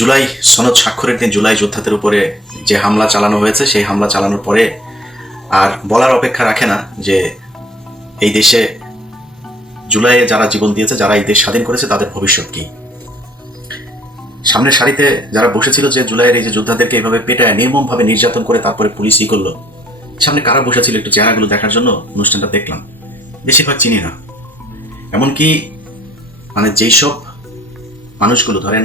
জুলাই, সনদ স্বাক্ষরের দিন জুলাই যোদ্ধাদের উপরে যে হামলা চালানো হয়েছে, সেই হামলা চালানোর পরে আর বলার অপেক্ষা রাখে না যে এই দেশে জুলাইয়ে যারা জীবন দিয়েছে, যারা এই দেশ স্বাধীন করেছে, তাদের ভবিষ্যৎ কি? সামনের সারিতে যারা বসেছিল যে জুলাইয়ের এই যে যোদ্ধাদেরকে এভাবে পেটায়, নির্মমভাবে নির্যাতন করে তারপরে পুলিশ ই করল, সামনে কারা বসেছিল একটু চেহারাগুলো দেখার জন্য অনুষ্ঠানটা দেখলাম। বেশিরভাগ চিনি না। এমনকি মানে যেই সব মানুষগুলো, ধরেন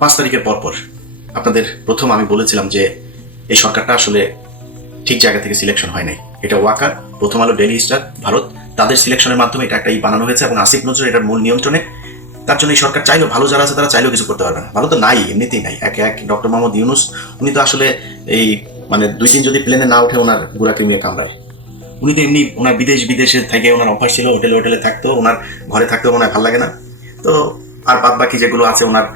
পাঁচ তারিখের পরপর আপনাদের প্রথম আমি বলেছিলাম যে এই সরকারটা আসলে ঠিক জায়গা থেকে সিলেকশন হয় নাই। এটা ওয়াকার, প্রথম আলো ডেলি স্টার ভারত, তাদের সিলেকশনের মাধ্যমে এটা একটা বানানো হয়েছে এবং আসিফ নজরুল এটার মূল নিয়ন্ত্রণে। তার জন্য এই সরকার চাইলেও ভালো যারা আছে তারা চাইলেও কিছু করতে পারবে না। ভালো তো নাই, এমনিতেই নাই। এক এক ডক্টর মোহাম্মদ ইউনুস উনি তো আসলে এই মানে দুই দিন যদি প্লেনে না উঠে ওনার গুড়া ক্রিমিয়ে কামড়ায়। উনি তো এমনি ওনার বিদেশ বিদেশে থেকে ওনার অফার ছিল হোটেলে হোটেলে থাকতো, ওনার ঘরে থাকতেও ওনার ভালো লাগে না। তো আর বাদ বাকি যেগুলো আছে, ওনার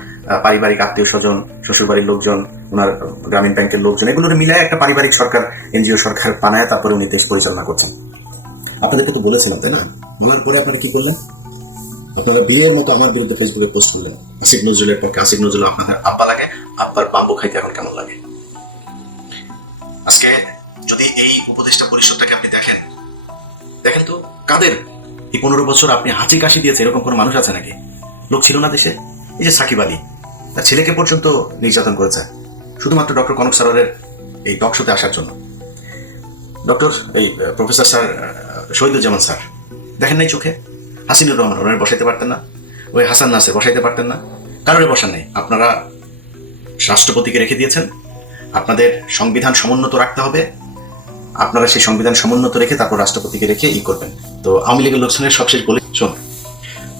পারিবারিক আত্মীয় স্বজন, শ্বশুরবাড়ির লোকজন, ওনার গ্রামীণ ব্যাংকের লোকজন, এগুলোর মিলায় একটা পারিবারিক সরকার, এনজিও সরকার বানায়, তারপরে উনি দেশ পরিচালনা করছেন। আপনাদেরকে তো বলেছিলাম, তাই না? বলার পরে আপনারা কি করলেন? আপনারা বিয়ের মতো আমার বিরুদ্ধে ফেসবুকে পোস্ট করলেন। আসিফ নজরুলের পক্ষে। আসিফ নজরুল, আপনাদের আব্বা লাগে? আব্বার বাম্বু খাইতে এখন কেমন লাগে? আজকে যদি এই উপদেষ্টা পরিষদটাকে আপনি দেখেন দেখেন তো, কাদের? এই পনেরো বছর আপনি হাঁচি কাশি দিয়েছে, এরকম কোনো মানুষ আছে নাকি? লোক ছিল না দেশে। এই যে সাকিব আলী, তার ছেলেকে পর্যন্ত নির্যাতন করেছে, শুধুমাত্র ডক্টর কনক সারের এই টক শোতে আসার জন্য। ডক্টর, এই প্রফেসর স্যার শহীদুজ্জামান স্যার, দেখেন নাই চোখে? হাসিনুর রহমান ওনার বসাইতে পারতেন না, ওই হাসান নাসে বসাইতে পারতেন না। কারোর বসান নেই। আপনারা রাষ্ট্রপতিকে রেখে দিয়েছেন, আপনাদের সংবিধান সমুন্নত রাখতে হবে। আপনারা সেই সংবিধান সমুন্নত রেখে তারপর রাষ্ট্রপতিকে রেখে ই করবেন। তো আওয়ামী লীগের লোকসানের সবশেষ বলে শোন,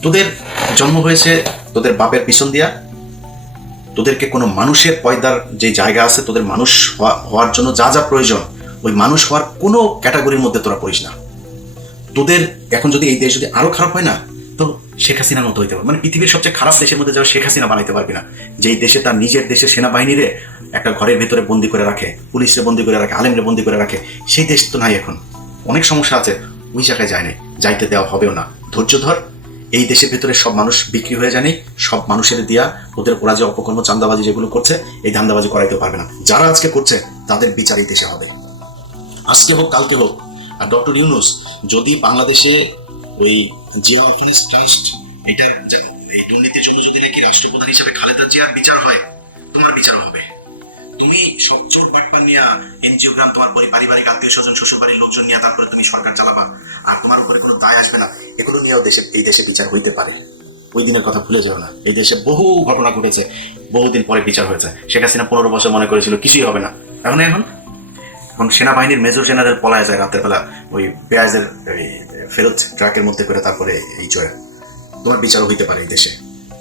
তোদের জন্ম হয়েছে তোদের বাপের পিছন দিয়া। তোদেরকে কোনো মানুষের পয়দার যে জায়গা আছে, তোদের মানুষ হওয়ার জন্য যা যা প্রয়োজন, ওই মানুষ হওয়ার কোনো ক্যাটাগরির মধ্যে তোরা পড়িস না। তোদের এখন যদি এই দেশ যদি আরও খারাপ হয় না, তো শেখ হাসিনার মতো হইতে পারবে মানে পৃথিবীর সবচেয়ে খারাপ দেশের মধ্যে যাও শেখ হাসিনা বানাইতে পারবি না, যেই দেশে তার নিজের দেশের সেনাবাহিনীরে একটা ঘরের ভেতরে বন্দি করে রাখে পুলিশে বন্দি করে রাখে, আলেমরে বন্দি করে রাখে, সেই দেশ তো নাই এখন। অনেক সমস্যা আছে, ওই জায়গায় যায় নাই, যাইতে দেওয়া হবেও না। ধৈর্য ধর এই দেশের ভেতরে সব মানুষ বিক্রি হয়ে যায়নি সব মানুষের দিয়া ওদের ওরা যে অপকর্ম চান্দাবাজি যেগুলো করছে, এই ধান্দাবাজি করাইতে পারবে না। যারা আজকে করছে, তাদের বিচার এই দেশে হবে। আজকে হোক, কালকে হোক, আর ডক্টর ইউনুস, যদি বাংলাদেশে ওই জিয়া অরফানেজ ট্রাস্ট, এটার এই দুর্নীতির জন্য যদি নাকি রাষ্ট্রপ্রধান হিসেবে খালেদা জিয়ার বিচার হয়, তোমার বিচারও হবে। তুমি সব পাটপা নিয়ে এনজিওগ্রাম তোমার পরি- পারিবারিক আত্মীয় স্বজন শ্বশুর বাড়ির লোকজন নিয়ে তারপরে তুমি সরকার চালাবা। আর তোমার উপরে কোনো দায় আসবে না। এগুলো নিয়েও দেশে এই দেশে বিচার হইতে পারে। ওই দিনের কথা ভুলে যাও না। এই দেশে বহু ঘটনা ঘটেছে, বহুদিন পরে বিচার হয়েছে। শেখ হাসিনা পনেরো বছর মনে করেছিল কিছুই হবে না। এখন এখন? এখন সেনাবাহিনীর মেজর জেনারেল পলায় যায় রাতের বেলা। ওই পেঁয়াজের ফেরত ট্রাকের মধ্যে করে তারপরে এই জয়। তোমার বিচারও হইতে পারে এই দেশে।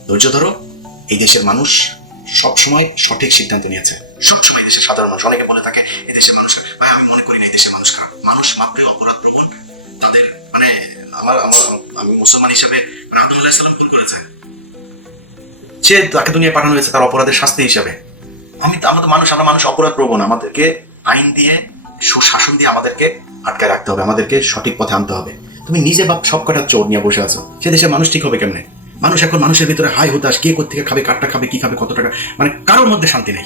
ধৈর্য ধরো, এই দেশের মানুষ সব সময় সঠিক সিদ্ধান্ত নিয়েছে। সবসময় দেশের সাধারণ মানুষ অনেকে বলে থাকে এই দেশের মানুষ ভাই আমি মনে করি না এই দেশের মানুষ খারাপ। মানুষ অপরাধ প্রবণ। তাদের মানে আমার আমার আমি মুসলমান হিসেবে ভুল করেছে সে তাকে দুনিয়ায় পাঠানো হয়েছে তার অপরাধের শাস্তি হিসাবে। আমি তো আমরা তো মানুষ আমরা মানুষ অপরাধ প্রবণ। আমাদেরকে আইন দিয়ে সুশাসন দিয়ে আমাদেরকে আটকায় রাখতে হবে। আমাদেরকে সঠিক পথে আনতে হবে। তুমি নিজে বাপ সব কটা চোর নিয়ে বসে আছো। সে দেশের মানুষ ঠিক হবে কেমনে? মানুষ এখন মানুষের ভিতরে হাই হতাশ, কে কোথেকে খাবে, কারটা খাবে, কি খাবে, কত টাকা? মানে কারোর মধ্যে শান্তি নেই।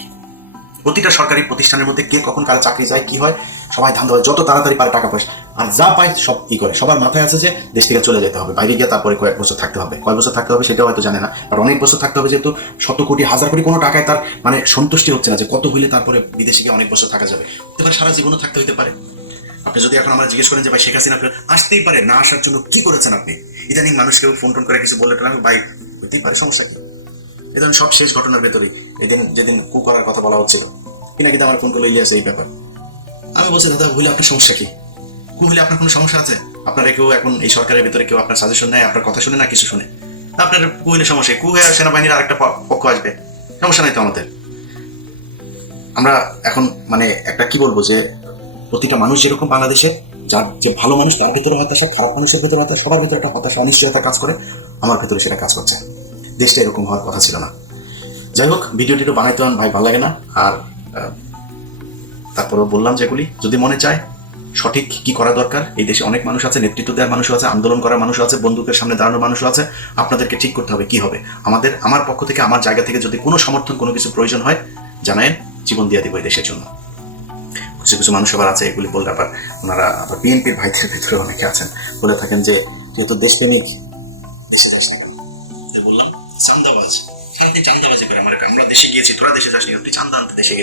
প্রতিটা সরকারি প্রতিষ্ঠানের মধ্যে কে কখন কারা চাকরি যায়, কি হয়, সবাই ধান্দা হয় যত তাড়াতাড়ি পারে টাকা পয়সা। আর যা পায় সব ই করে। সবার মাথায় আছে যে দেশ থেকে চলে যেতে হবে। বাইরে গিয়ে তারপরে কয়েক বছর থাকতে হবে। কয় বছর থাকতে হবে সেটাও হয়তো জানে না। আর অনেক বছর থাকতে হবে যেহেতু শত কোটি, হাজার কোটি কোনো টাকায় তার মানে সন্তুষ্টি হচ্ছে না যে কত হইলে তারপরে বিদেশে গিয়ে অনেক বছর থাকা যাবে। সারা জীবনও থাকতে হইতে পারে। আপনি যদি এখন আমরা জিজ্ঞেস করেন যে, ভাই, শেখ হাসিনা ফেরত আসতেই পারে, না আসার জন্য কি করেছেন আপনি? ইদানিং মানুষকেও ফোন টোন করে কিছু বললে টলে বাইক হইতেই পারে, সমস্যা কি? ধরনের সব শেষ ঘটনার ভেতরেই এদিন যেদিন কু করার কথা বলা হচ্ছিল কিনা কিন্তু আমার ফোন করল ইলিয়াস এই ব্যাপার। আমি বলছি, দাদা, হইলে আপনার সমস্যা কি? কু হইলে আপনার কোনো সমস্যা আছে? আপনারা কেউ এখন এই সরকারের ভিতরে কেউ আপনার সাজেশন নেয়, আপনার কথা শুনে না কিছু শুনে? আপনার কু হইলে সমস্যা কি? হয়ে সেনাবাহিনীর আরেকটা পক্ষ আসবে। সমস্যা নাই তো আমাদের। আমরা এখন মানে একটা কি বলব যে প্রতিটা মানুষ যেরকম বাংলাদেশে যার যে ভালো মানুষ তার ভেতরে হতাশা খারাপ মানুষের ভেতরে হতাশা সবার ভেতরে একটা হতাশা অনিশ্চয়তা কাজ করে আমার ভেতরে সেটা কাজ করছে। দেশটা এরকম হওয়ার কথা ছিল না। যাই হোক ভিডিওটি তো বানাইতে ভাই ভালো লাগে না। আর আহ, তারপরেও বললাম যেগুলি যদি মনে চায় সঠিক কি করা দরকার এই দেশে অনেক মানুষ আছে নেতৃত্ব দেওয়ার মানুষ আছে আন্দোলন করার মানুষ আছে বন্দুকের সামনে দাঁড়ানোর মানুষ আছে আপনাদেরকে ঠিক করতে হবে কি হবে। আমাদের আমার পক্ষ থেকে আমার জায়গা থেকে যদি কোনো সমর্থন কোনো কিছু প্রয়োজন হয় জানায়েন জীবন দিয়ে দিব এই দেশের জন্য। কিছু কিছু মানুষ আবার আছে, এগুলি বললে আবার ওনারা আবার বিএনপির ভাইদের ভিতরে অনেকে আছেন। বলে থাকেন যে, যেহেতু দেশপ্রেমিক, দেশে যাস না কেন? বললাম, চান্দাবাজ। শান্তি করে? আমার আমরা দেশে গিয়েছি, তোরা দেশে তুই চান্দা আনতে দেশে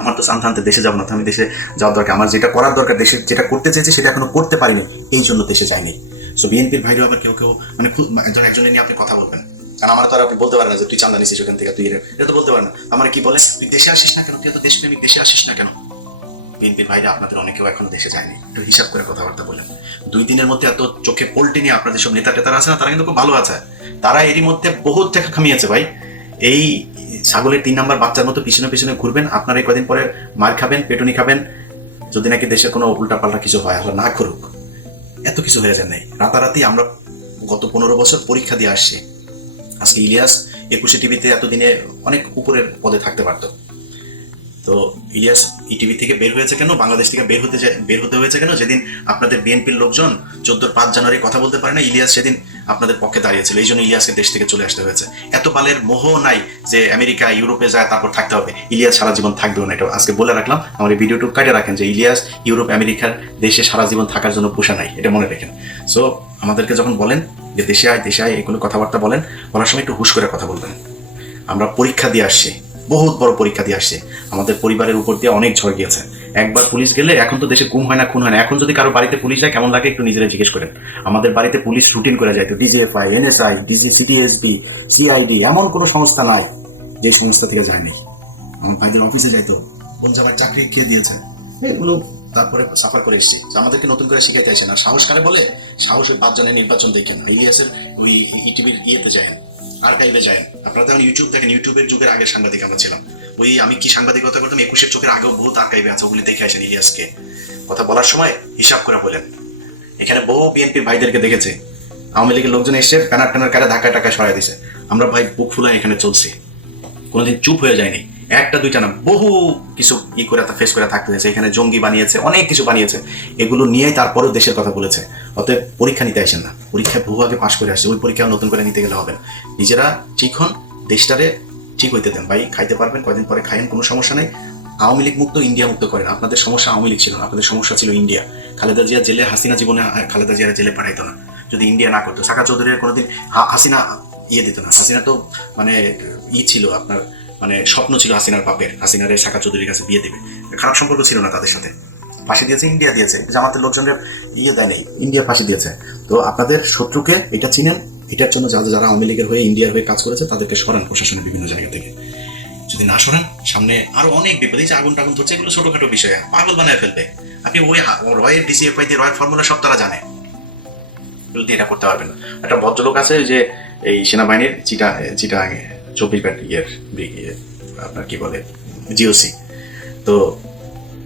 আমার তো চান্দা আনতে দেশে যাব না আমি দেশে যাওয়ার দরকার। আমার যেটা করার দরকার, দেশে যেটা করতে চেয়েছি, সেটা এখনও করতে পারিনি। এই জন্য দেশে যায়নি সো বিএনপির ভাইরাও আবার কেউ কেউ মানে একজন একজনের নিয়ে আপনি কথা বলবেন। কারণ আমার তো আর আপনি বলতে পারেন না যে, তুই চান্দা নিছিস ওখান থেকে, তুই এটা তো বলতে পারেন না। আমার কি বলে, তুই দেশে আসিস না কেন? তুই তো দেশপ্রেমিক, দেশে আসিস না কেন? বিএনপির ভাইরা আপনাদের অনেকেও এখনও দেশে যায়নি। একটু হিসাব করে কথাবার্তা বলেন। দুই দিনের মধ্যে এত চোখে পোল্টি নিয়ে আপনাদের সব নেতা টেতারা আছে না? তারা কিন্তু খুব ভালো আছে। তারা এরই মধ্যে বহুত টাকা খামিয়েছে ভাই। এই ছাগলের তিন নাম্বার বাচ্চার মতো পিছনে পিছনে ঘুরবেন, আপনারা কদিন পরে মার খাবেন, পেটুনি খাবেন। যদি নাকি দেশের কোনো উল্টাপাল্টা কিছু হয়, আল্লাহ না করুক। এত কিছু হয়ে যায় নাই। রাতারাতি আমরা গত পনেরো বছর পরীক্ষা দিয়ে আসছি। আজকে ইলিয়াস একুশে টিভিতে এতদিনে অনেক উপরের পদে থাকতে পারতো। তো ইলিয়াস ইটিভি থেকে বের হয়েছে কেন? বাংলাদেশ থেকে বের হতে বের হতে হয়েছে কেন? যেদিন আপনাদের বিএনপির লোকজন চোদ্দ পাঁচ জানুয়ারি কথা বলতে পারে না, ইলিয়াস সেদিন আপনাদের পক্ষে দাঁড়িয়েছিল। এই জন্য ইলিয়াসকে দেশ থেকে চলে আসতে হয়েছে। এত বালের মোহ নাই যে আমেরিকা, ইউরোপে যায়, তারপর থাকতে হবে। ইলিয়াস সারা জীবন থাকবেও না। এটা আজকে বলে রাখলাম। আমার এই ভিডিওটুকু কাটে রাখেন যে ইলিয়াস ইউরোপ, আমেরিকার দেশে সারা জীবন থাকার জন্য পোষা নাই। এটা মনে রাখেন। সো আমাদেরকে যখন বলেন যে দেশে আয় দেশে আয়, এগুলো কথাবার্তা বলেন, বলার সময় একটু হুশ করে কথা বলবেন। আমরা পরীক্ষা দিয়ে আসছি। বহুত বড় পরীক্ষা দিয়ে আসছে। আমাদের পরিবারের উপর দিয়ে অনেক ঝড় গিয়েছে। একবার পুলিশ গেলে এখন তো দেশে গুম হয় না, খুন হয় না। এখন যদি কারও বাড়িতে পুলিশ যায়, কেমন লাগে একটু নিজেরা জিজ্ঞেস করেন। আমাদের বাড়িতে পুলিশ রুটিন করে যায় তো DGFI NSI DG CTSB CID এমন কোনো সংস্থা নাই যে সংস্থা থেকে যায়নি আমার ভাইদের অফিসে যাইতো কোন জামার চাকরি কে দিয়েছে? এগুলো তারপরে সাফার করে এসেছি। আমাদেরকে নতুন করে শিখাইতে আসে না। সাহস কারে বলে? সাহসের পাঁচজনের নির্বাচন দেখেন ইলিয়াসের ওই ইটিভির ইয়েতে যায় আর্কাইভে যায়। আপনারা তখন ইউটিউব দেখেন ইউটিউবের যুগের আগে সাংবাদিক আমরা ছিলাম। ওই আমি কি সাংবাদিকতা করতাম? একুশের চোখের আগেও বহুত আর্কাইভে আছে, ওগুলি দেখে আসেন ইলিয়াসকে। কথা বলার সময় হিসাব করে বলেন। এখানে বহু বিএনপির ভাইদেরকে দেখেছে। আওয়ামী লীগের লোকজন এসে প্যানার ট্যানার কারে ধাক্কা টাকা সরাই দিছে। আমরা ভাই বুক ফুলায় এখানে চলছি। কোনোদিন চুপ হয়ে যায়নি একটা, দুইটা না, বহু কিছু ই করে ফেস করে থাকতে হয়েছে এখানে জঙ্গি বানিয়েছে, অনেক কিছু বানিয়েছে। এগুলো নিয়েই তারপরেও দেশের কথা বলেছে। অতএব পরীক্ষা নিতে আসেন না। পরীক্ষা বহু আগে পাশ করে আসছে, ওই পরীক্ষা নতুন করে নিতে গেলে হবে না। নিজেরা ঠিক হন, দেশটারে ঠিক হইতে দেন। ভাই, খাইতে পারবেন, কয়দিন পরে খাইয়েন, কোনো সমস্যা নেই। আওয়ামী লীগ মুক্ত, ইন্ডিয়া মুক্ত করেন। আপনাদের সমস্যা আওয়ামী লীগ ছিল না, আপনাদের সমস্যা ছিল ইন্ডিয়া। খালেদা জিয়া জেলে, হাসিনা জীবনে খালেদা জিয়ার জেলে পাঠাইতো না। যদি ইন্ডিয়া না করতো, সাকা চৌধুরীর কোনোদিন হাসিনা ইয়ে দিত না। হাসিনা তো মানে ই ছিল আপনার মানে স্বপ্ন ছিল হাসিনার বাপের হাসিনার এই সাকা চৌধুরীর কাছে বিয়ে দেবে। খারাপ সম্পর্ক ছিল না তাদের সাথে। ফাঁসি দিয়েছে, ইন্ডিয়া দিয়েছে। জামাতের লোকজনের ইয়ে দেয় নেই, ইন্ডিয়া ফাঁসি দিয়েছে। তো আপনাদের শত্রুকে এটা চিনেন, এটার জন্য যারা যারা আওয়ামী লীগের হয়ে ইন্ডিয়ার হয়ে কাজ করেছে, তাদেরকে সরান প্রশাসনের বিভিন্ন জায়গা থেকে। যদি না সরান, সামনে আরও অনেক বিপদ, এই যে আগুন টাগুন ধরছে, এগুলো ছোটখাটো বিষয়। পাগল বানায় ফেলবে। আপনি ওই রয়ের ডিসিএফআই দিয়ে, রয়ের ফর্মুলা সব তারা জানে। যদি এটা করতে পারবেন একটা ভদ্রলোক আছে যে এই সেনাবাহিনীর চিটা চিটা চব্বিশ ব্যাট ইয়ের ইয়ে, আপনার কি বলে জিওসি। তো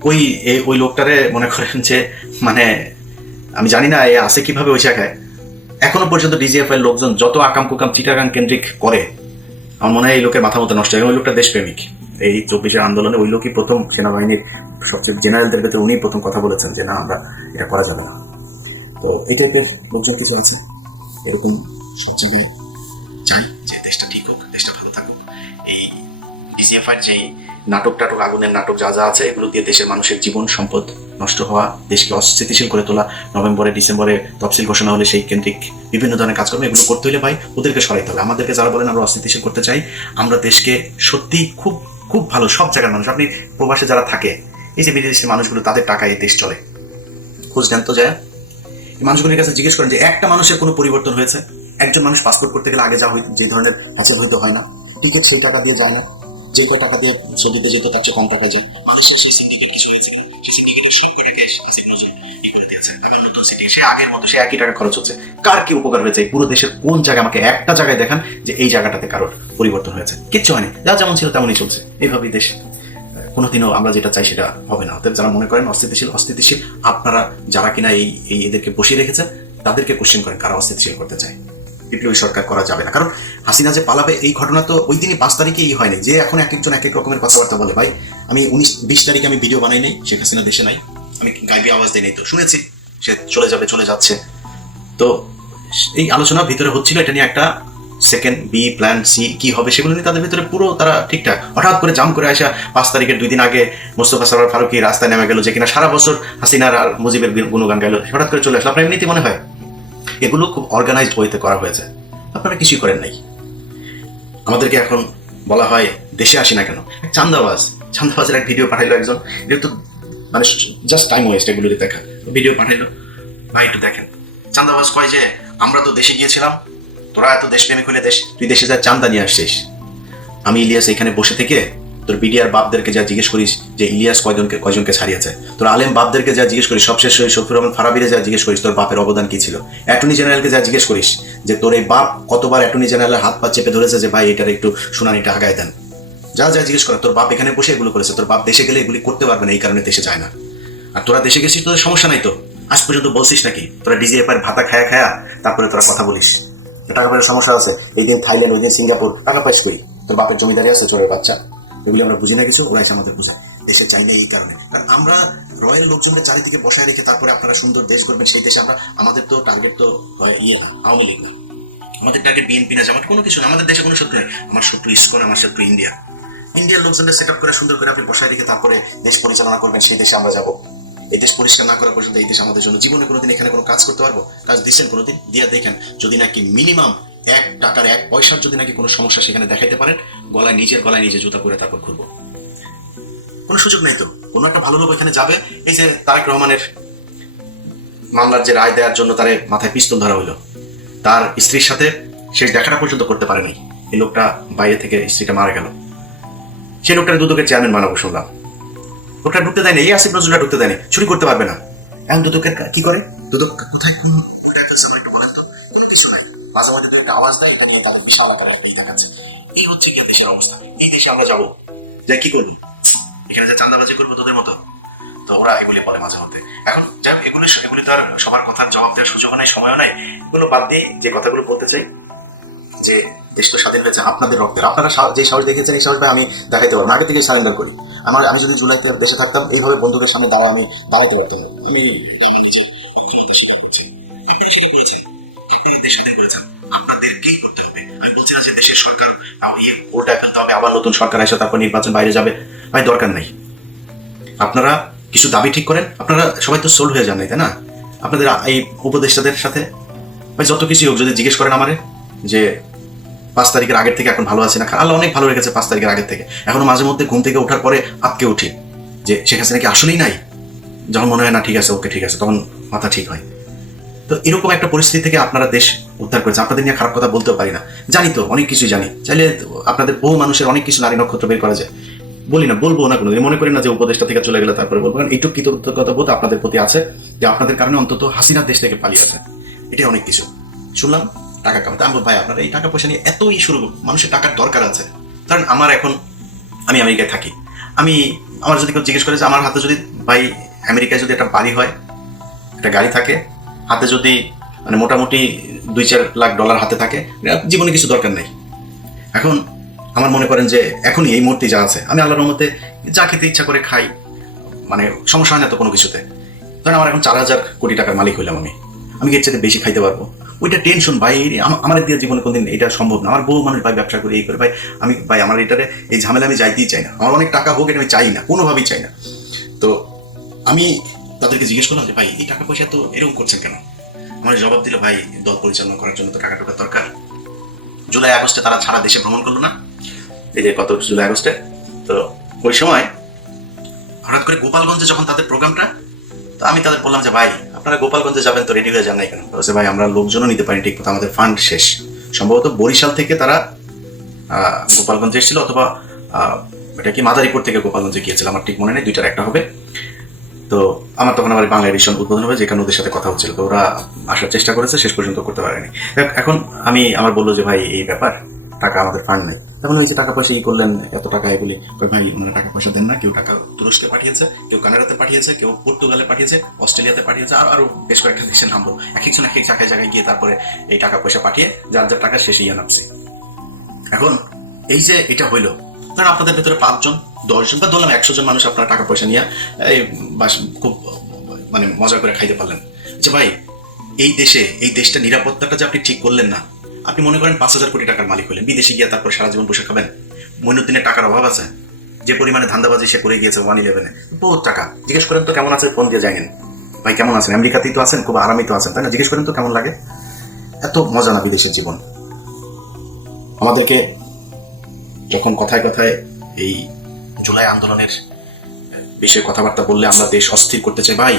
ওই ওই লোকটারে মনে করেন যে মানে আমি জানি না এ আছে কীভাবে ওই শাখায় এখনও পর্যন্ত ডিজিএফআই লোকজন যত আকাম কুকাম চিটাগাং কেন্দ্রিক করে আমার মনে হয় এই লোকের মাথা মতো নষ্ট। হয় ওই লোকটা দেশপ্রেমিক। এই চব্বিশের আন্দোলনে ওই লোকই প্রথম সেনাবাহিনীর সবচেয়ে জেনারেলদের ভেতরে উনি প্রথম কথা বলেছেন যে না আমরা এটা করা যাবে না। তো এই টাইপের লোকজন কিছু আছে? এরকম সবচেয়ে ডিজিএফআই যেই নাটক টাটক, আগুনের নাটক যা যা আছে, এগুলো দিয়ে দেশের মানুষের জীবন সম্পদ নষ্ট হওয়া, দেশকে অস্থিতিশীল করে তোলা, নভেম্বরে, ডিসেম্বরে তফসিল ঘোষণা হলে সেই কেন্দ্রিক বিভিন্ন ধরনের কাজকর্ম এগুলো করতে হলে ভাই ওদেরকে সরাইতে হবে। আমাদেরকে যারা বলেন আমরা অস্থিতিশীল করতে চাই, আমরা দেশকে সত্যি খুব খুব ভালো সব জায়গার মানুষ। আপনি প্রবাসে যারা থাকে, এই যে বিদেশি মানুষগুলো, তাদের টাকায় এই দেশ চলে। খোঁজ নেন তো যায়। এই মানুষগুলির কাছে জিজ্ঞেস করেন যে, একটা মানুষের কোনো পরিবর্তন হয়েছে? একজন মানুষ পাসপোর্ট করতে গেলে আগে যা যে ধরনের হ্যাসেল হইতে হয় না। টিকিট সেই টাকা দিয়ে যায় না। যে কয় টাকা দিয়ে সৌদিতে যেত, তার চেয়ে কম টাকা যায় মানুষের সেই সিন্ডিকেট কিছু হয়েছে না। সেই সিন্ডিকেটের ই করে দিয়েছে নতুন সিটি সে আগের মতো, সে একই টাকা খরচ হচ্ছে। কার কি উপকার হয়েছে? পুরো দেশের কোন জায়গায় আমাকে একটা জায়গায় দেখান যে এই জায়গাটাতে কারোর পরিবর্তন হয়েছে? কিচ্ছু হয়নি। যা যেমন ছিল তেমনই চলছে। এইভাবেই দেশ কোনোদিনও আমরা যেটা চাই সেটা হবে না। অতএব যারা মনে করেন অস্থিতিশীল অস্থিতিশীল, আপনারা যারা কিনা এই এই এদেরকে বসিয়ে রেখেছেন, তাদেরকে কোশ্চেন করেন কারা অস্থিতিশীল করতে চায়। বিপ্লবী সরকার করা যাবে না। কারণ হাসিনা যে পালাবে, এই ঘটনা তো ওই দিনই পাঁচ তারিখে এই হয়নি যে এখন এক একজন, এক এক রকমের কথাবার্তা বলে, ভাই, আমি উনিশ, বিশ তারিখে আমি ভিডিও বানাই নাই, শেখ হাসিনা দেশে নাই। আমি গাইবি আওয়াজ দিই নাই। তো শুনেছি, সে চলে যাবে, চলে যাচ্ছে। তো এই আলোচনার ভিতরে হচ্ছিল, এটা নিয়ে একটা সেকেন্ড বি প্ল্যান সি কি হবে সেগুলো নিয়ে তাদের ভিতরে পুরো তারা ঠিকঠাক। হঠাৎ করে জাম করে আসা পাঁচ তারিখের দুই দিন আগে মোস্তফা সরোয়ার ফারুকি রাস্তায় নেমে গেল যে কিনা সারা বছর হাসিনার আর মুজিবের গুণগান গাইলো, হঠাৎ করে চলে আসলো। আপনার এমনিতে মনে হয়? এগুলো খুব অর্গানাইজড ওয়েতে করা হয়েছে। আপনারা কিছুই করেন নাই। আমাদেরকে এখন বলা হয়, দেশে আসি না কেন? চান্দাবাজ, চান্দাবাজের এক ভিডিও পাঠাইলো একজন। এটা তো মানে জাস্ট টাইম ওয়েস্ট এগুলো দেখা। ভিডিও পাঠাইলো। ভাই, একটু দেখেন। চান্দাবাজ কয় যে, আমরা তো দেশে গিয়েছিলাম। তোরা এত দেশপ্রেমিক হলে দেশ, তুই দেশে যা, চান্দা নিয়ে আসছিস। আমি ইলিয়াস এখানে বসে থেকে তোর বিডিআর বাপদেরকে যা জিজ্ঞেস করিস যে ইলিয়াস কয়জনকে কয়জনকে ছাড়িয়েছে। তোর আলেম বাপদেরকে যা জিজ্ঞেস করিস সবশেষ ওই শফির রহমান ফারাবিরে যা জিজ্ঞেস করিস, তোর বাপের অবদান কি ছিল? অ্যাটর্নি জেনারেলকে যা জিজ্ঞেস করিস যে তোর এই বাপ কতবার অ্যাটর্নি জেনারেলের হাত পা চেপে ধরেছে যে, ভাই, এটার একটু শুনানিটা আগায় দেন। যা যা জিজ্ঞেস কর, তোর বাপ এখানে বসে এগুলো করেছে। তোর বাপ দেশে গেলে এগুলি করতে পারবে না, এই কারণে দেশে যায় না। আর তোরা দেশে গেছিস, তোদের সমস্যা নাই তো? আজ পর্যন্ত বলছিস নাকি? তোরা ডিজিএফ এর ভাতা খায়া খায়া তারপরে তোরা কথা বলিস। টাকা পয়সার সমস্যা আছে। এই দিন থাইল্যান্ড, ওই দিন সিঙ্গাপুর, টাকা পয়সা করি তোর বাপের জমিদারি আছে, চোরের বাচ্চা। এগুলি আমরা বুঝি না কিছু ওরা এসে আমাদের বুঝায় দেশে চাইলে এই কারণে। কারণ আমরা রয়্যাল লোকজনকে চারিদিকে বসায় রেখে তারপরে আপনারা সুন্দর দেশ করবেন সেই দেশে আমরা, আমাদের তো টার্গেট তো হয় ইয়ে না, আওয়ামী লীগ না। আমাদের টার্গেট বিএনপি না জামাত কোনো কিছু না, আমাদের দেশে কোনো শত্রু নেই। আমার শত্রু ইস্কন, আমার শত্রু ইন্ডিয়া। ইন্ডিয়ার লোকজনটা সেট আপ করে, সুন্দর করে আপনি বসায় রেখে তারপরে দেশ পরিচালনা করবেন, সেই দেশে আমরা যাব। এই দেশ পরিষ্কার না করা পর্যন্ত এই দেশ আমাদের জন্য জীবনে কোনোদিন এখানে কোনো কাজ করতে পারব? কাজ দিচ্ছেন কোনোদিন? দিয়া দেখেন, যদি নাকি মিনিমাম এক টাকার এক পয়সার যদি নাকি কোনো সমস্যা সেখানে দেখাইতে পারেন, গলায় নিজের গলায় নিজে জুতা করে তারপর ঘুরবো। কোনো সুযোগ নেই তো? কোনো একটা ভালো লোক এখানে যাবে, এই যে তারেক রহমানের মামলার যে রায় দেওয়ার জন্য তার মাথায় পিস্তল ধরা হইল। তার স্ত্রীর সাথে শেষ দেখাটা পর্যন্ত করতে পারেনি এই লোকটা বাইরে থেকে স্ত্রীটা মারা গেল। সেই লোকটা দুদকের চেয়ারম্যান বানাবো শুনলাম। লোকটা ঢুকতে দেয়নি, এই আসিফ নজরুলটা ঢুকতে দেয়নি। চুরি করতে পারবে না। এখন দুদকের কি করে? দুদক কোথায়? কোন আওয়াজ দেয়, এটা নিয়ে তাদের বিশাল এই হচ্ছে কি দেশের অবস্থা। এই দেশে আমরা যাব। যাই কি করব? এখানে চান্দাবাজি করব তোদের মতো। তো ওরা এগুলি বলে মাঝে মধ্যে। এখন যাই এগুলি এগুলি সবার কথার জবাব দেওয়ার সুযোগ নাই সময় এগুলো বাদ দিয়ে যে কথাগুলো বলতে চাই, যে দেশ তো স্বাধীন হয়েছে, আপনাদের রক্তের। আপনারা যে সাহস দেখেছেন এই সাহস ভাই আমি দেখাইতে পারব। আগে থেকে সারেন্ডার করি। আমার আমি যদি জুলাইতে দেশে থাকতাম, এইভাবে বন্ধুদের সামনে দাঁড়া আমি দাঁড়াইতে পারতাম। আমি আমার নিজের আপনাদেরকেই করতে হবে। আমি বলছি না যে দেশের সরকার ইয়ে উল্টায় ফেলতে হবে আবার নতুন সরকার তারপর নির্বাচন বাইরে যাবে। দরকার নেই। আপনারা কিছু দাবি ঠিক করেন? আপনারা সবাই তো সোল্ড হয়ে যান নাই, তাই না? আপনাদের এই উপদেষ্টাদের সাথে? ভাই, যত কিছু হোক, যদি জিজ্ঞেস করেন আমারে যে পাঁচ তারিখের আগের থেকে এখন ভালো আছে না আল্লাহ অনেক ভালো রেখেছে পাঁচ তারিখের আগের থেকে। এখনও মাঝে মধ্যে ঘুম থেকে ওঠার পরে আটকে উঠি। যে শেখ হাসিনা কি আসলেই নাই? যখন মনে হয়, না, ঠিক আছে, ওকে, ঠিক আছে, তখন মাথা ঠিক হয়। তো এরকম একটা পরিস্থিতি থেকে আপনারা দেশ উদ্ধার করেছে। আপনাদের নিয়ে খারাপ কথা বলতেও পারি না। জানি তো, অনেক কিছু জানি। চাইলে আপনাদের বহু মানুষের অনেক কিছু নারী নক্ষত্র বের করা যায়। বলি না, বলব না কোনোদিন। মনে করি না যে উপদেশটা থেকে চলে গেলে তারপরে বলব। কারণ এইটুকু কৃতজ্ঞতা বোধ আপনাদের প্রতি আছে যে আপনাদের কারণে অন্তত হাসিনা দেশ থেকে পালিয়েছে এটাই অনেক কিছু। শুনলাম, টাকা কামাতে। আমি ভাই, আপনারা এই টাকা পয়সা নিয়ে এতই শুরু মানুষের টাকার দরকার আছে। কারণ আমার এখন, আমি আমেরিকায় থাকি। আমি, আমার যদি কেউ জিজ্ঞেস করে যে, আমার হাতে যদি ভাই, আমেরিকায় যদি একটা বাড়ি হয়, একটা গাড়ি থাকে হাতে যদি মানে মোটামুটি দুই চার লাখ ডলার হাতে থাকে জীবনে কিছু দরকার নেই। এখন আমার মনে করেন যে এখনই এই মুহূর্তে যা আছে, আমি আল্লাহর রহমতে যা খেতে ইচ্ছা করে খাই মানে সমস্যা হয় না তো কোনো কিছুতে। কারণ আমার এখন চার হাজার কোটি টাকার মালিক হইলাম আমি। আমি এর চাইতে বেশি খাইতে পারব। ওইটা টেনশন ভাই আম- আমার দিয়ে জীবনে কোনদিন এটা সম্ভব না। আমার বহু মানুষ, ভাই, ব্যবসা করে, এই করে, ভাই, আমি, ভাই, আমার এটারে এই ঝামেলা আমি যাইতেই চাই না। আমার অনেক টাকা হোক এটা আমি চাই না, কোনোভাবেই চাই না। তো আমি তাদেরকে জিজ্ঞেস করলাম যে, ভাই, এই টাকা পয়সা তো এরকম করছেন কেন? আমার জবাব দিল, ভাই, দল পরিচালনা করার জন্য তো টাকা টাকা দরকার। জুলাই আগস্টে তারা সারা দেশে ভ্রমণ করল না। এই যে কত জুলাই আগস্টে, তো ওই সময় হঠাৎ করে গোপালগঞ্জে যখন তাদের প্রোগ্রামটা, তো আমি তাদের বললাম যে, ভাই, আপনারা গোপালগঞ্জে যাবেন তো রেডি হয়ে যান না কেন? বলছে, ভাই, আমরা লোকজনও নিতে পারি ঠিক আমাদের ফান্ড শেষ। সম্ভবত বরিশাল থেকে তারা গোপালগঞ্জে এসেছিল অথবা এটা কি মাদারীপুর থেকে গোপালগঞ্জে গিয়েছিল, আমার ঠিক মনে নেই, দুইটার একটা হবে। তো আমার তখন আমার বাংলা এডিশন উদ্বোধন হবে, যেখানে ওদের সাথে কথা হচ্ছিল। তো ওরা আসার চেষ্টা করেছে, শেষ পর্যন্ত করতে পারেনি। এখন আমি আমার বলল যে, ভাই, এই ব্যাপার, টাকা আমাদের ফান্ড নেই। তখন ওই যে টাকা পয়সা ই করলেন, এত টাকা এগুলি ভাই ওনারা টাকা পয়সা দেন না, কেউ টাকা তুরস্কে পাঠিয়েছে, কেউ কানাডাতে পাঠিয়েছে, কেউ পর্তুগালে পাঠিয়েছে, অস্ট্রেলিয়াতে পাঠিয়েছে, আর আরও বেশ কয়েকটা দেশের নাম। এক একজন এক এক জায়গায় জায়গায় গিয়ে তারপরে এই টাকা পয়সা পাঠিয়ে যার যার টাকা শেষে ইয়ে নামছে এখন এই যে এটা হইল কারণ আপনাদের ভেতরে পাঁচজন দশজন বা ধরলাম একশো জন মানুষ আপনার টাকা পয়সা নিয়ে এই বাস খুব মানে মজা করে খাইতে পারলেন। যে ভাই, এই দেশে, এই দেশটা নিরাপত্তাটা যে আপনি ঠিক করলেন না, আপনি মনে করেন পাঁচ হাজার কোটি টাকার মালিক হলেন, বিদেশে গিয়ে তারপর সারা জীবন বসে খাবেন। মইনুদ্দিনের টাকার অভাব আছে, যে পরিমাণে ধান্দাবাজি সে করে গিয়েছে ওয়ান ইলেভেনে বহুত টাকা। জিজ্ঞেস করেন তো কেমন আছে, ফোন দিয়ে জানেন ভাই, কেমন আছেন? আমেরিকাতেই তো আছেন, খুব আরামেই তো আছেন, তাই না? জিজ্ঞেস করেন তো কেমন লাগে? এত মজা না বিদেশের জীবন। আমাদেরকে যখন কথায় কথায় এই জুলাই আন্দোলনের বিষয়ে কথাবার্তা বললে আমরা দেশ অস্থির করতে চাই। ভাই,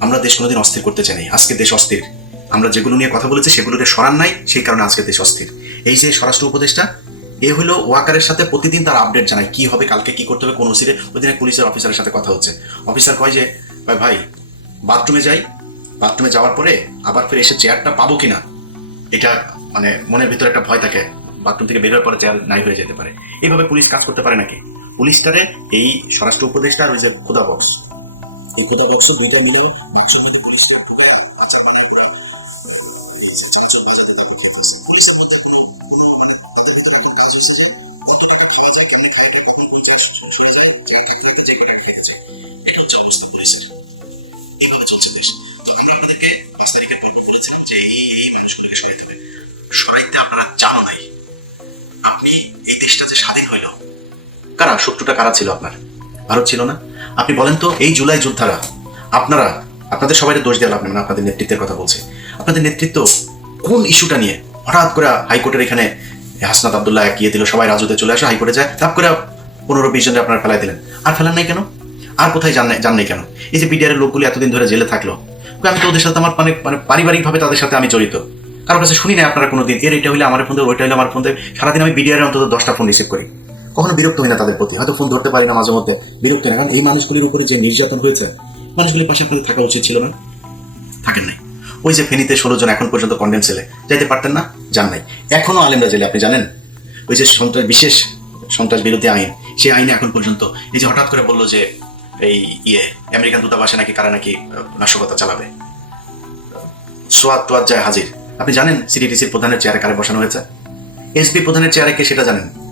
আমরা দেশ কোনোদিন অস্থির করতে চাই নাই। আজকে দেশ অস্থির। আমরা যেগুলো নিয়ে কথা বলেছি সেগুলোকে সরান নাই, সেই কারণে আজকে দেশ অস্থির। এই যে স্বরাষ্ট্র উপদেষ্টা, এ হলো ওয়াকারের সাথে প্রতিদিন তার আপডেট জানায় কি হবে, কালকে কি করতে হবে, কোন ওসিরে, ওই দিন পুলিশের অফিসারের সাথে কথা হচ্ছে। অফিসার কয় যে, ভাই ভাই, বাথরুমে যাই, বাথরুমে যাওয়ার পরে আবার ফিরে এসে চেয়ারটা পাবো কিনা? এটা মানে মনের ভিতরে একটা ভয় থাকে। বাথরুম থেকে বের হওয়ার পরে চেয়ার নাই হয়ে যেতে পারে। এইভাবে পুলিশ কাজ করতে পারে নাকি? পুলিশটারে এই স্বরাষ্ট্র উপদেষ্টা যে খোদা বক্স এই খোদা বক্স দুইটা বাচ্চা মানে আপনারা জানো নাই। আপনি এই দেশটা যে স্বাধীন হইল কারা শত্রুটা কারা ছিল আপনার? ভারত ছিল না? আপনি বলেন তো, এই জুলাই যোদ্ধারা, আপনারা, আপনাদের সবাই দোষ দেওয়া লাগবে না আপনাদের নেতৃত্বের কথা বলছে। আপনাদের নেতৃত্ব কোন ইস্যুটা নিয়ে হঠাৎ করে হাইকোর্টের এখানে হাসনাত আবদুল্লাহ গিয়ে দিল, সবাই রাজুতে চলে আসে হাইকোর্টে যায়, তাপ করে পনেরো বিশ জনকে আপনারা ফেলাই দিলেন। আর ফেলান নাই কেন? আর কোথায় নাই যান নাই কেন? এই যে বিডিআর লোকগুলি এতদিন ধরে জেলে থাকল আমি তো ওদের সাথে আমার মানে মানে পারিবারিকভাবে তাদের সাথে আমি জড়িত। কারোর কাছে শুনি না আপনারা কোনোদিন, এর এটা হইলে আমার ফোন দেবে, ওইটা হইলে আমার ফোন দেবে। সারাদিন আমি বিডিআর অন্তত দশটা ফোন রিসিভ করি। কখনো বিরক্ত হই না তাদের প্রতি। হয়তো ফোন ধরতে পারি না মাঝে মধ্যে। বিরক্ত না। কারণ এই মানুষগুলির উপরে যে নির্যাতন হয়েছে, মানুষগুলির পাশে আপনাদের থাকা উচিত ছিল না? থাকেন নাই। ওই যে ফেনীতে ষোলো জন এখন পর্যন্ত কন্ডেম সেলে যাইতে পারতেন না? যান নাই। এখনও আলেমরা জেলে, আপনি জানেন? ওই যে সন্ত্রাস, বিশেষ সন্ত্রাস বিরোধী আইন, সেই আইনে এখন পর্যন্ত এই যে হঠাৎ করে বলল যে এই ইয়ে আমেরিকান দূতাবাসে নাকি কারা নাকি নাশকতা চালাবে। সোয়াদ তোয়াদ যায় হাজির। আপনি জানেন সিডিটিসির প্রধানের চেয়ারে কারে বসানো হয়েছে? এসপি প্রধানের চেয়ারে কে সেটা জানেন?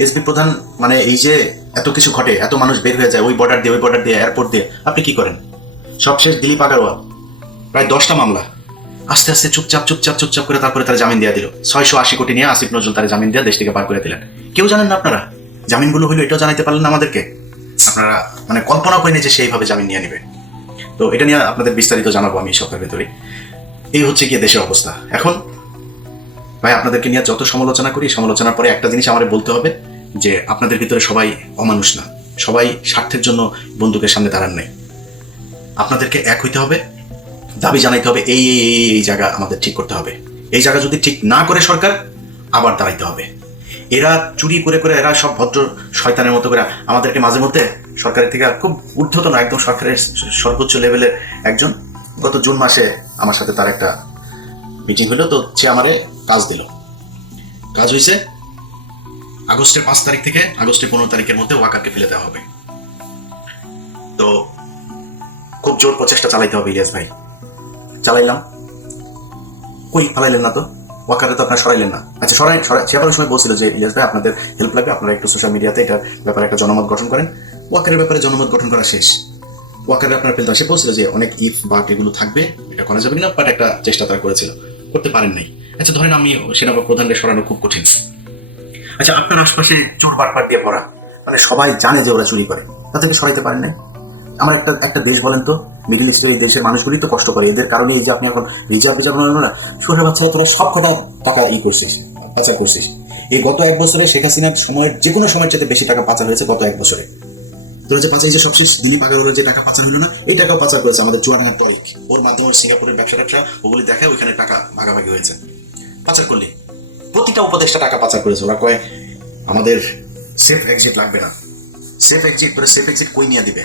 এসবি প্রধান মানে এই যে এত কিছু ঘটে, এত মানুষ বের হয়ে যায়, ওই বর্ডার দিয়ে, ওই বর্ডার দিয়ে এয়ারপোর্ট দিয়ে, আপনি কি করেন? সবশেষ দিলীপ আগারওয়াল। প্রায় দশটা মামলা। আস্তে আস্তে চুপচাপ চুপচাপ চুপচাপ করে তারপরে তারা জামিন দিয়ে দিল। ছয়শো আশি কোটি নিয়ে আসিফ নজরুল তারা জামিন দিয়ে দেশ থেকে বার করে দিলেন। কেউ জানেন না আপনারা? জামিনগুলো হইল, এটাও জানাইতে পারলেন আমাদেরকে? আপনারা মানে কল্পনা করেনি যে সেইভাবে জামিন নিয়ে নেবে। তো এটা নিয়ে আপনাদের বিস্তারিত জানাব আমি সপ্তাহের ভেতরে এই হচ্ছে গিয়ে দেশের অবস্থা। এখন, ভাই, আপনাদেরকে নিয়ে যত সমালোচনা করি, সমালোচনার পরে একটা জিনিস আমার বলতে হবে। যে আপনাদের ভিতরে সবাই অমানুষ না। সবাই স্বার্থের জন্য বন্দুকের সামনে দাঁড়ান নাই। আপনাদেরকে এক হইতে হবে, দাবি জানাইতে হবে, এই এই এই এই জায়গা আমাদের ঠিক করতে হবে। এই জায়গা যদি ঠিক না করে সরকার, আবার দাঁড়াইতে হবে। এরা চুরি করে করে এরা সব ভদ্র শয়তানের মতো করে আমাদেরকে মাঝে মধ্যে সরকারের থেকে খুব ঊর্ধ্বতন একদম সরকারের সর্বোচ্চ লেভেলের একজন গত জুন মাসে আমার সাথে তার একটা মিটিং হলো, তো সে আমারে কাজ দিল। কাজ হয়েছে আগস্টের পাঁচ তারিখ থেকে আগস্টের পনেরো তারিখের মধ্যে ওয়াকারকে ফেলে দেওয়া হবে। তো খুব জোর প্রচেষ্টা চালাইতে হবে ইলিয়াস ভাই। চালাইলাম। কই ফালাইলেন না তো? ওয়াকারে তো আপনার সরাইলেন না। আচ্ছা সরাই সরাই। সে ওই সময় বলছিল যে, ইলিয়াস ভাই, আপনাদের হেল্প লাগবে। আপনারা একটু সোশ্যাল মিডিয়াতে এটার ব্যাপারে একটা জনমত গঠন করেন। ওয়াকারের ব্যাপারে জনমত গঠন করা শেষ। ওয়াকারে আপনার ফেলতে সে বলছিল যে, অনেক ইফ বা এগুলো থাকবে। এটা করা যাবে না বাট একটা চেষ্টা তারা করেছিল। করতে পারেন নাই। আচ্ছা ধরেন আমি সেনাবা প্রধানকে সরানো খুব কঠিন। আচ্ছা আপনার আশপাশে চোর বাটপাট দিয়ে ভরা মানে সবাই জানে যে ওরা চুরি করে। তাদেরকে সরাইতে পারেন নাই? আমার একটা একটা দেশ বলেন তো মিডল ইস্টের এই দেশের মানুষগুলি তো কষ্ট করে। এদের কারণে এই যে আপনি এখন রিজার্ভ রিজার্ভ হলো না ছোটের বাচ্চারা তোরা সব কটা টাকা ই করছিস, পাচার করছিস। এই গত এক বছরে শেখ হাসিনার সময়ের যে কোনো সময়ের চাইতে বেশি টাকা পাচার হয়েছে গত এক বছরে। তোরা যে পাচার যে সবশেষ দিলীপ আগারওয়ালের যে টাকা পাচার হলো না, এই টাকাও পাচার করেছে আমাদের চুয়াডাঙ্গার তরিক। ওর মাধ্যমে সিঙ্গাপুরের ব্যবসা ট্যাবসা ওগুলি দেখায় ওইখানে টাকা ভাগাভাগি হয়েছে। পাচার করলি? প্রতিটা উপদেশটা টাকা পাচার করেছে। ওরা কয়, আমাদের সেফ এক্সিট লাগবে না। সেফ এক্সিট তোরা সেফ এক্সিট কই নিয়ে দিবে?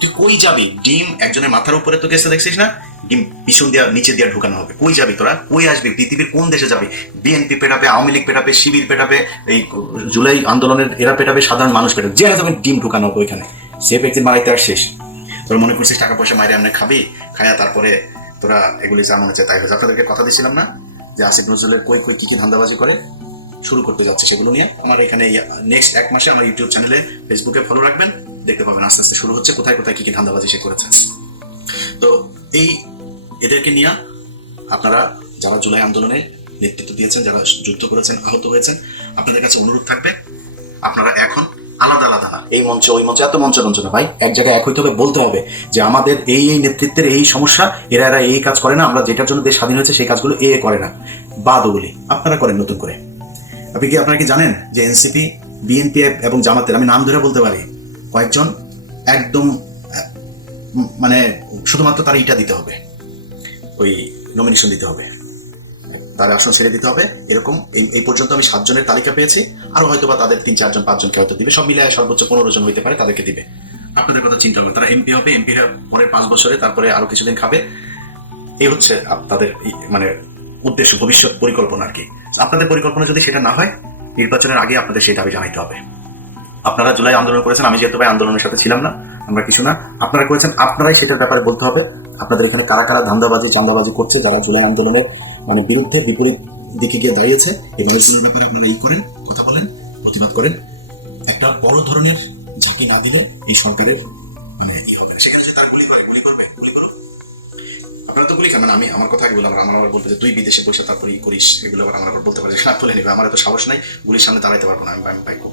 তুই কই যাবি? ডিম একজনের মাথার উপরে তো গেছে দেখছিস না? ডিম পিছন দিয়া, নিচে দিয়া ঢুকানো হবে। কই যাবি তোরা? কই আসবি? পৃথিবীর কোন দেশে যাবি? বিএনপি পেটাবে, আওয়ামী লীগ পেটাবে, শিবির পেটাবে, এই জুলাই আন্দোলনের এরা পেটাবে, সাধারণ মানুষ পেটাবে। যে যাবে, ডিম ঢুকানো হবে ওইখানে। সেফ এক্সিট মারাইতে আর শেষ। তোরা মনে করছিস টাকা পয়সা মাইরে আমরা খাবি? খায়া তারপরে তোরা এগুলি যা মনে চায় তাই আপনাদেরকে কথা দিয়েছিলাম না? যে আসিফ নজরুলের কই কই কি কি ধান্দাবাজি করে, শুরু করতে যাচ্ছে সেগুলো নিয়ে। আমার এখানে নেক্সট এক মাসে আমার ইউটিউব চ্যানেলে ফেসবুকে ফলো রাখবেন, দেখতে পাবেন আস্তে আস্তে শুরু হচ্ছে কোথায় কোথায় কি কি ধান্দাবাজি সে করেছে। তো এই এদেরকে নিয়ে আপনারা যারা জুলাই আন্দোলনে নেতৃত্ব দিয়েছেন, যারা যুদ্ধ করেছেন, আহত হয়েছেন, আপনাদের কাছে অনুরোধ থাকবে, আপনারা এখন আলাদা আলাদা। এই মঞ্চে, ওই মঞ্চে, এত মঞ্চ মঞ্চ না ভাই। এক জায়গায় এক হইতে বলতে হবে যে আমাদের এই এই নেতৃত্বের এই সমস্যা, এরা এরা এই কাজ করে না, আমরা যেটার জন্য দেশ স্বাধীন হয়েছে, সেই কাজগুলো এ করে না। বাদ ওগুলি আপনারা করেন নতুন করে। আপনি কি, আপনারা কি জানেন যে এনসিপি বিএনপি এবং জামাতের, আমি নাম ধরে বলতে পারি, কয়েকজন একদম মানে শুধুমাত্র তার ইটা দিতে হবে, ওই নমিনেশন দিতে হবে। তার আসন ছেড়ে দিতে হবে। এরকম এই- পর্যন্ত আমি সাতজনের তালিকা পেয়েছি। আরও হয়তো বা তাদের তিন, চারজন, পাঁচজনকে হয়তো দিবে। সব মিলে সর্বোচ্চ পনেরো জন হইতে পারে, তাদেরকে দিবে। আপনাদের কথা চিন্তা করবেন তারা এমপি হবে এমপি পরে পাঁচ বছরে, তারপরে আরও কিছুদিন খাবে। এই হচ্ছে তাদের মানে উদ্দেশ্য, ভবিষ্যৎ পরিকল্পনা আর কি। আপনাদের পরিকল্পনা যদি সেটা না হয়, নির্বাচনের আগে আপনাদের সেই দাবি জানাইতে হবে। আপনারা জুলাই আন্দোলন করেছেন, আমি যেহেতু ভাই আন্দোলনের সাথে ছিলাম না, আমরা কিছু না। আপনারা করেছেন, আপনারাই সেটার ব্যাপারে বলতে হবে। আপনাদের এখানে কারা কারা ধান্দাবাজি, চান্দাবাজি করছে, যারা জুলাই আন্দোলনের মানে বিরুদ্ধে বিপরীত দিকে গিয়ে দাঁড়িয়েছে, এই ব্যবস্থার ব্যাপারে আপনারা ই করেন, কথা বলেন, প্রতিবাদ করেন। একটা বড় ধরনের ঝাঁকি না দিলে এই সরকারের মানে তো গুলি খান মানে আমি আমার কথা বললাম আমার আবার যে তুই বিদেশে বসে তারপরে ই করিস, এগুলো আবার আমার বলতে পারে খারাপ বলে নেবে, আমার তো সাহস নাই, গুলির সামনে দাঁড়াইতে পারব না, আমি আমি ভাই খুব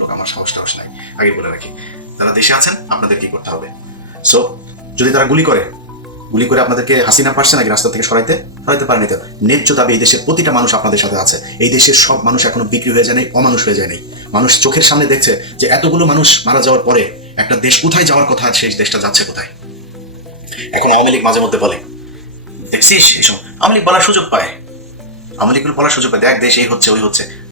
লোক, আমার সাহস টাহস নাই, আগে বলে রাখি। যারা দেশে আছেন, আপনাদের কি করতে হবে? সো যদি তারা গুলি করে গুলি করে আপনাদেরকে হাসিনা পারছে নাকি রাস্তা থেকে সরাইতে? সরাইতে পারেনি তো। ন্যায্য দাবি এই দেশের প্রতিটা মানুষ আপনাদের সাথে আছে। এই দেশের সব মানুষ এখনও বিক্রি হয়ে যায় নাই, অমানুষ হয়ে যায় নাই। মানুষ চোখের সামনে দেখছে যে এতগুলো মানুষ মারা যাওয়ার পরে একটা দেশ কোথায় যাওয়ার কথা সেই দেশটা যাচ্ছে কোথায়? এখন আওয়ামী লীগ মাঝে মধ্যে বলে, দেখছিস সময় আওয়ামী লীগ বলার সুযোগ পায়। আওয়ামী লীগ বলার সুযোগ পায়। দেখ দেশ এই হচ্ছে, ওই হচ্ছে।